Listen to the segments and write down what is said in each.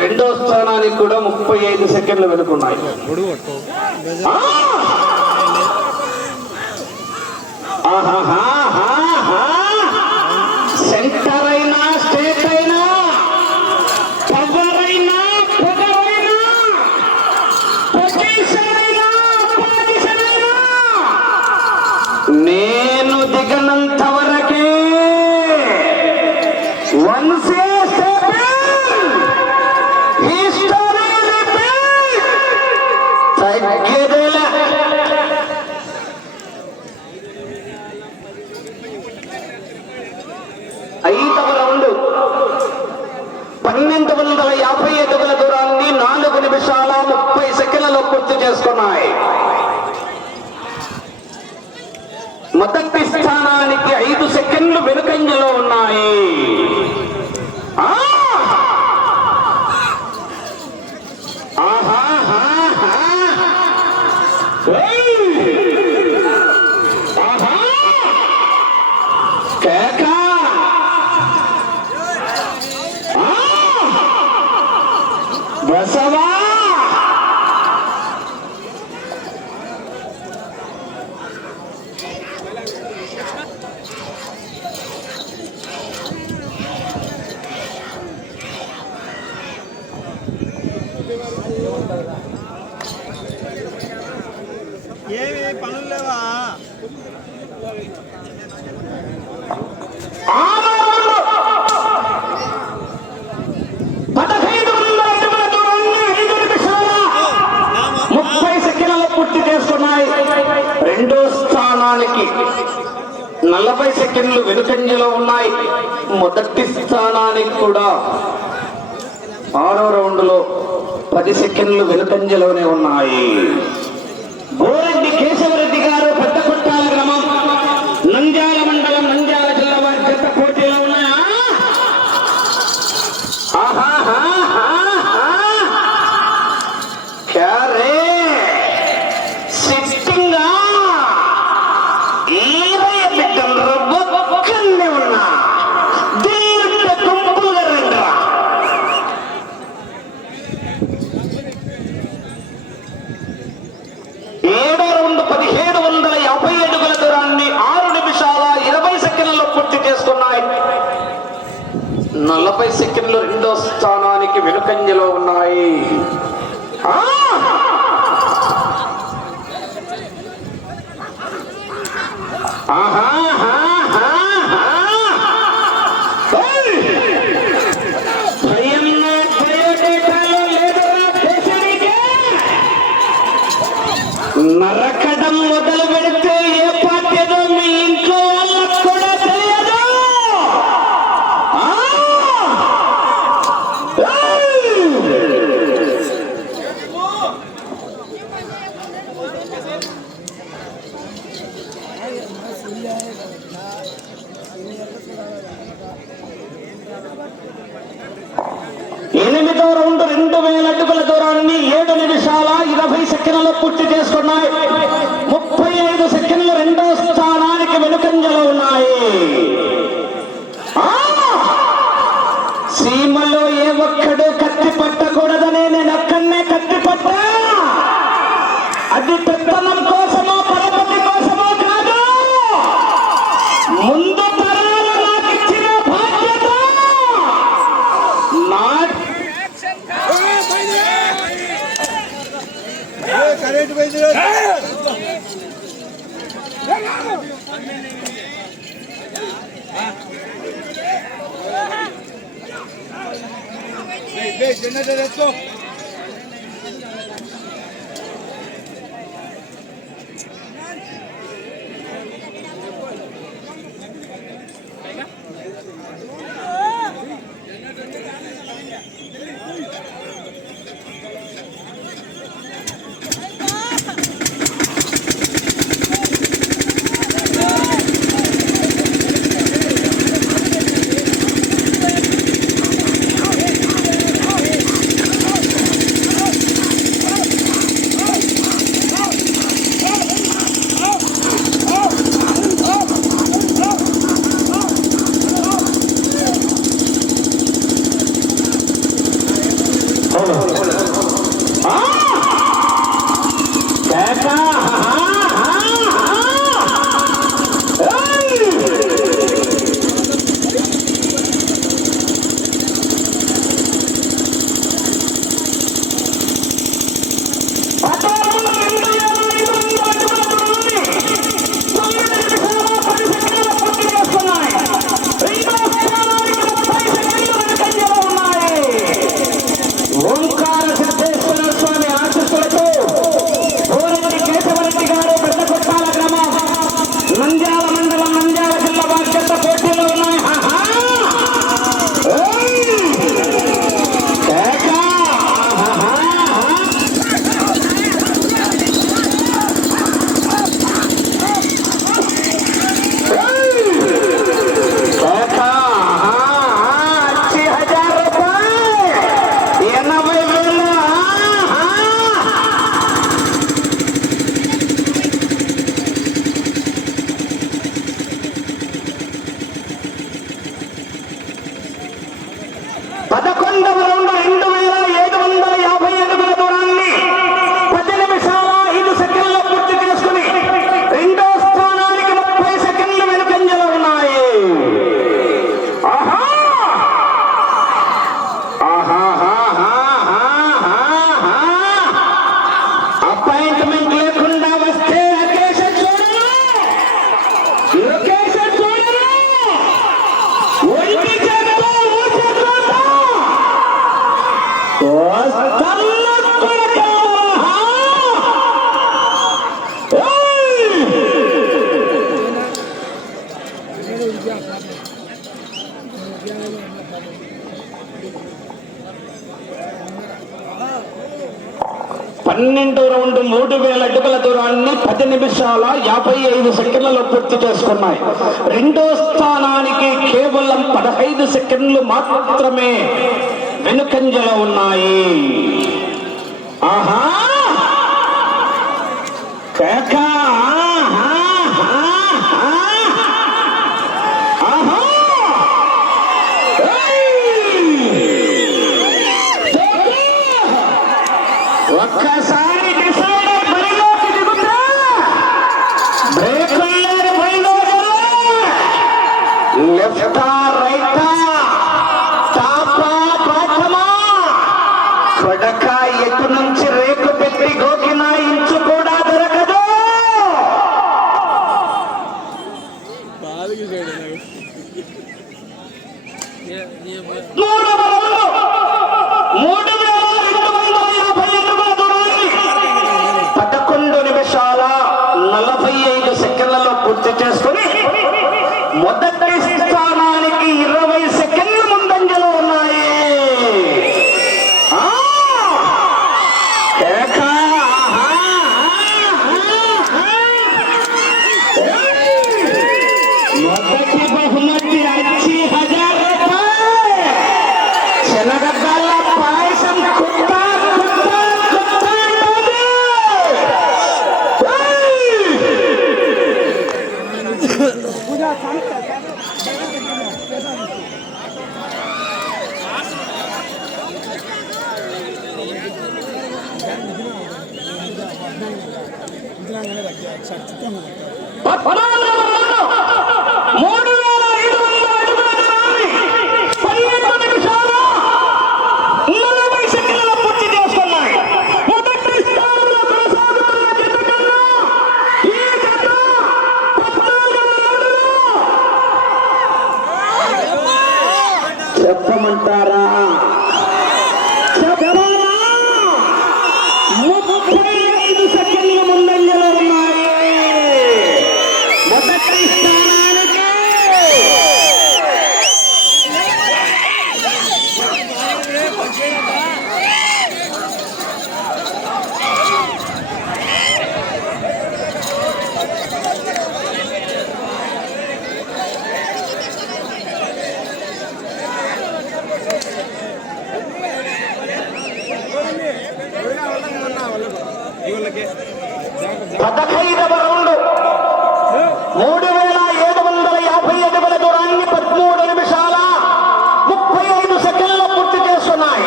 రెండో స్థానానికి కూడా ముప్పై ఐదు సెకండ్లు వెనుకున్నాయి. సెంటర్ అయినా స్టేట్ అయినా. నేను దిగనంత పన్నెండు వందల యాభై అడుగుల దూరాన్ని నాలుగు నిమిషాల ముప్పై సెకండ్లలో పూర్తి చేసుకున్నాయి. మొదటి స్థానానికి ఐదు సెకండ్లు వెనుకంజలో ఉన్నాయి. నలభై సెకండ్లు వెనుకంజలో ఉన్నాయి. మొదటి స్థానానికి కూడా ఆరో రౌండ్లో పది సెకండ్లు వెనుకంజలోనే ఉన్నాయి. గోరెడ్డి কেন লোক করতে জিজ্ঞেস নাই ve, llenar el. పన్నెండు రౌండ్ మూడు వేల అడుగుల దూరాన్ని పది నిమిషాల యాభై ఐదు సెకండ్లలో పూర్తి చేసుకున్నాయి. రెండో స్థానానికి కేవలం పదహైదు సెకండ్లు మాత్రమే వెనుకంజలో ఉన్నాయి. ఆహా! కేకా! నడక ఎటు నుంచి రేకు పెట్టి గోకిన ఇంచు కూడా దొరకదు. మూడవ పదకొండు నిమిషాల నలభై çaktı mı? పదహైదవ రౌండ్. మూడు వేల ఏడు వందల యాభై అడుగుల దూరాన్ని పదమూడు నిమిషాల ముప్పై ఐదు సెకండ్లు పూర్తి చేస్తున్నాయి.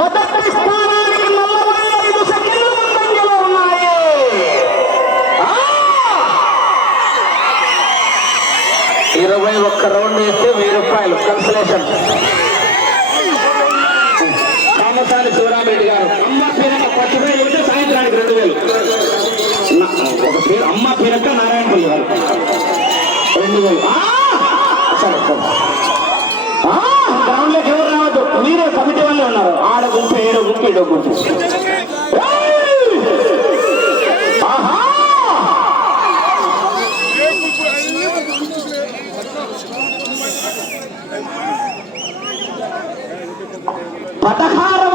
మొదటి స్థానానికి నలభై ఐదు సెకండ్లు ఉన్నాయి. ఇరవై ఒక్క రౌండ్ వేస్తే వెయ్యి రూపాయలు. కన్సలేషన్ కామసాని శివరామరెడ్డి గారు. మీరు అమ్మ పేరట నారాయణపల్లి గారు రెండు సరే గ్రౌండ్లోకి ఎవరు రావద్దు. మీరే కమిటీ వాళ్ళే ఉన్నారు. ఆడ గుంపు ఏడో గుంపు ఏడో గుంపు. పదహారు